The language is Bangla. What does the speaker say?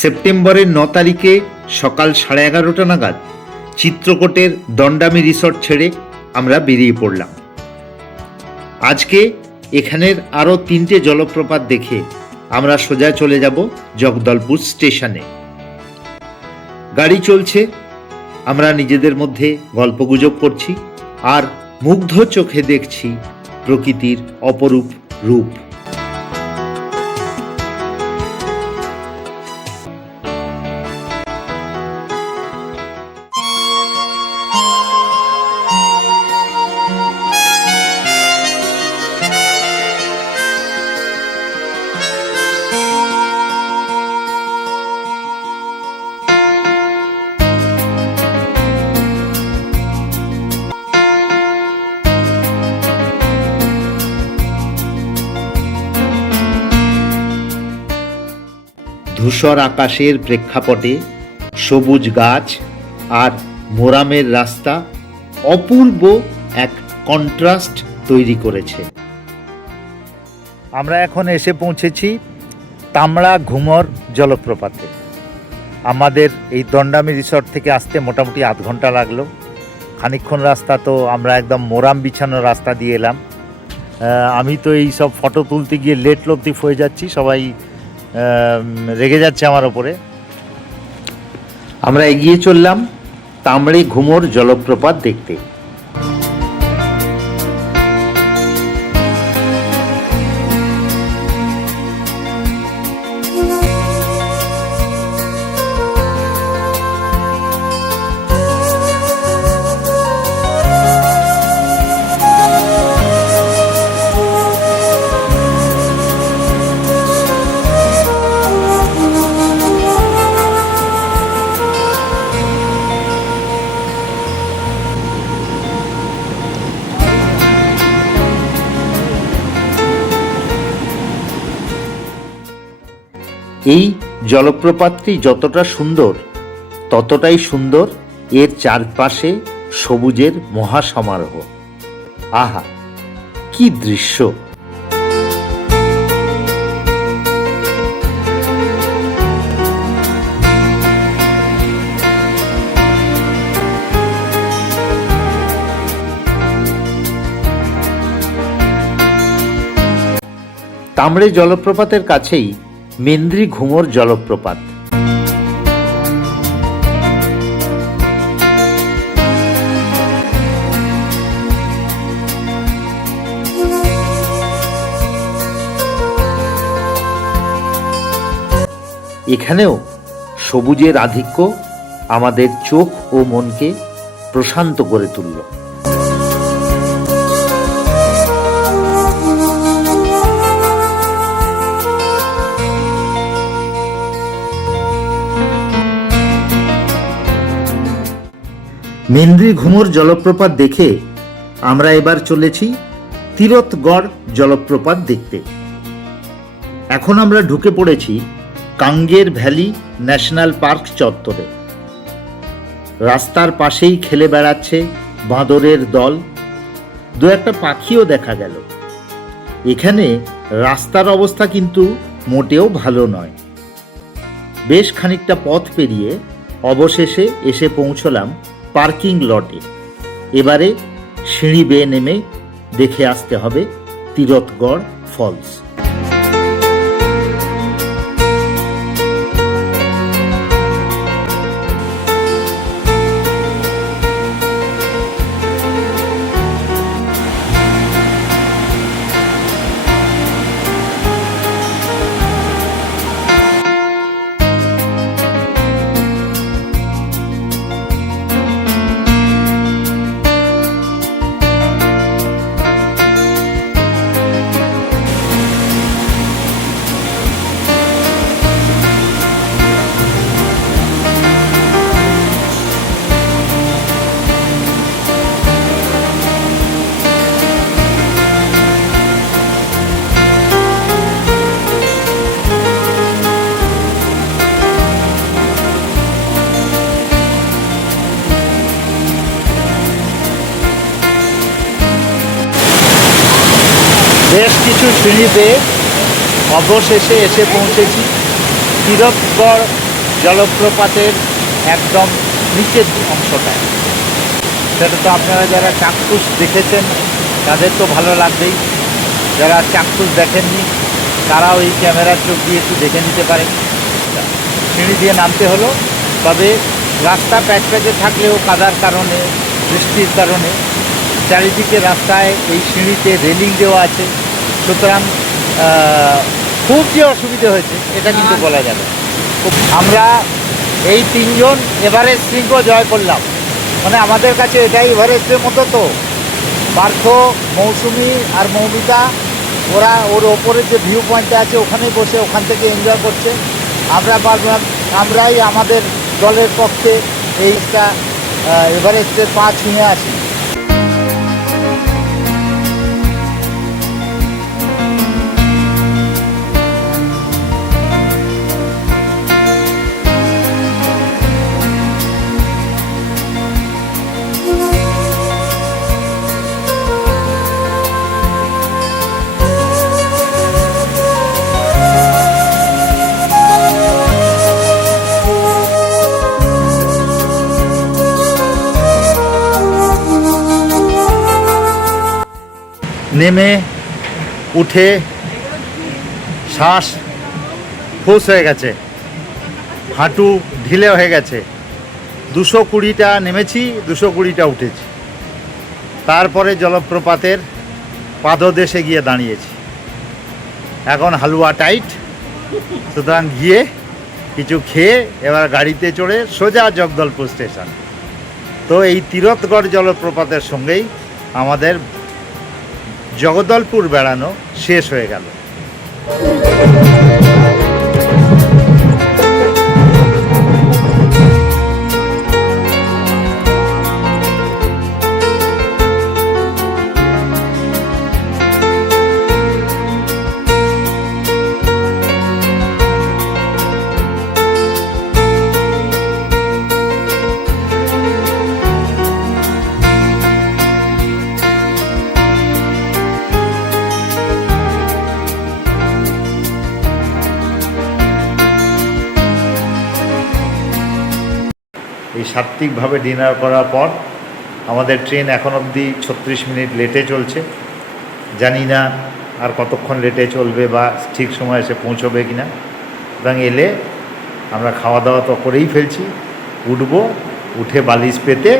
সেপ্টেম্বরের 9 তারিখে সকাল 11:30 নাগাদ চিত্রকূটের দণ্ডামি রিসর্ট ছেড়ে আমরা বেরিয়ে পড়লাম। আজকে এখানের আরও 3টে জলপ্রপাত দেখে আমরা সোজা চলে যাব জগদলপুর স্টেশনে। গাড়ি চলছে, আমরা নিজেদের মধ্যে গল্পগুজব করছি আর মুগ্ধ চোখে দেখছি প্রকৃতির অপরূপ রূপ। ধূসর আকাশের প্রেক্ষাপটে সবুজ গাছ আর মোরামের রাস্তা অপূর্ব এক কন্ট্রাস্ট তৈরি করেছে। আমরা এখন এসে পৌঁছেছি তামড়া ঘুমর জলপ্রপাতে। আমাদের এই দণ্ডামি রিসর্ট থেকে আসতে মোটামুটি আধ ঘন্টা লাগলো। খানিকক্ষণ রাস্তা তো আমরা একদম মোরাম বিছানো রাস্তা দিয়ে এলাম। আমি তো এই সব ফটো তুলতে গিয়ে লেট লতিফ হয়ে যাচ্ছি, সবাই রেগে যাচ্ছে আমার ওপরে। আমরা এগিয়ে চললাম তামড়ে ঘুমর জলপ্রপাত দেখতে। এই জলপ্রপাতটি যতটা সুন্দর ততটাই সুন্দর এর চারপাশে সবুজের মহাসমারোহ। আহা, কি দৃশ্য! তামড়ে জলপ্রপাতের কাছেই মেন্দ্রি ঘুমর জলপ্রপাত। এখানেও সবুজের আধিক্য আমাদের চোখ ও মনকে প্রশান্ত করে তুলল। মেন্দ্রি ঘুমর জলপ্রপাত দেখে আমরা এবার চলেছি তীরথগড় জলপ্রপাত দেখতে। এখন আমরা ঢুকে পড়েছি কাঙ্গের ভ্যালি ন্যাশনাল পার্ক চত্বরে। রাস্তার পাশেই খেলে বেড়াচ্ছে বাঁদরের দল, দু একটা পাখিও দেখা গেল। এখানে রাস্তার অবস্থা কিন্তু মোটেও ভালো নয়। বেশ খানিকটা পথ পেরিয়ে অবশেষে এসে পৌঁছলাম পার্কিং লটে। এবারে সিঁড়ি বেয়ে নেমে দেখে আসতে হবে তীরথগড় ফলস। বেশ কিছু সিঁড়ি পেয়ে অবশেষে এসে পৌঁছেছি তীরথগড় জলপ্রপাতের একদম নিচের অংশটায়। সেটা তো আপনারা যারা চাক্ষুষ দেখেছেন তাদের তো ভালো লাগবেই, যারা চাক্ষুষ দেখেননি তারাও এই ক্যামেরার চোখ দিয়ে একটু দেখে নিতে পারেন। সিঁড়ি দিয়ে নামতে হলো, তবে রাস্তা প্যাচপ্যাচে থাকলেও কাদার কারণে, বৃষ্টির কারণে চারিদিকে রাস্তায় এই সিঁড়িতে রেলিং দেওয়া আছে, সুতরাং খুব যে অসুবিধে হয়েছে এটা কিন্তু বলা যাবে। আমরা এই তিনজন এভারেস্ট শৃঙ্গ জয় করলাম, মানে আমাদের কাছে এটাই এভারেস্টের মতো। তো পার্থ, মৌসুমি আর মৌমিতা ওরা ওর ওপরে যে ভিউ পয়েন্টটা আছে ওখানেই বসে ওখান থেকে এনজয় করছে। আমরাই আমাদের দলের পক্ষে এইটা এভারেস্টের পা ছুঁয়ে আসি। নেমে উঠে শ্বাস ফুস হয়ে গেছে, হাঁটু ঢিলে হয়ে গেছে। 220টা নেমেছি, 220টা উঠেছি। তারপরে জলপ্রপাতের পাদদেশে গিয়ে দাঁড়িয়েছি। এখন হালুয়া টাইট, সুতরাং গিয়ে কিছু খেয়ে এবার গাড়িতে চড়ে সোজা জগদলপুর স্টেশন। তো এই তীরথগড় জলপ্রপাতের সঙ্গেই আমাদের জগদলপুর বেড়ানো শেষ হয়ে গেল। এই সাত্ত্বিকভাবে ডিনার করার পর আমাদের ট্রেন এখন অবধি 36 মিনিট লেটে চলছে। জানি না আর কতক্ষণ লেটে চলবে বা ঠিক সময় এসে পৌঁছবে কি না। সুতরাং এলে আমরা খাওয়া দাওয়া তো করেই ফেলছি, উঠবো, উঠে বালিশ পেতে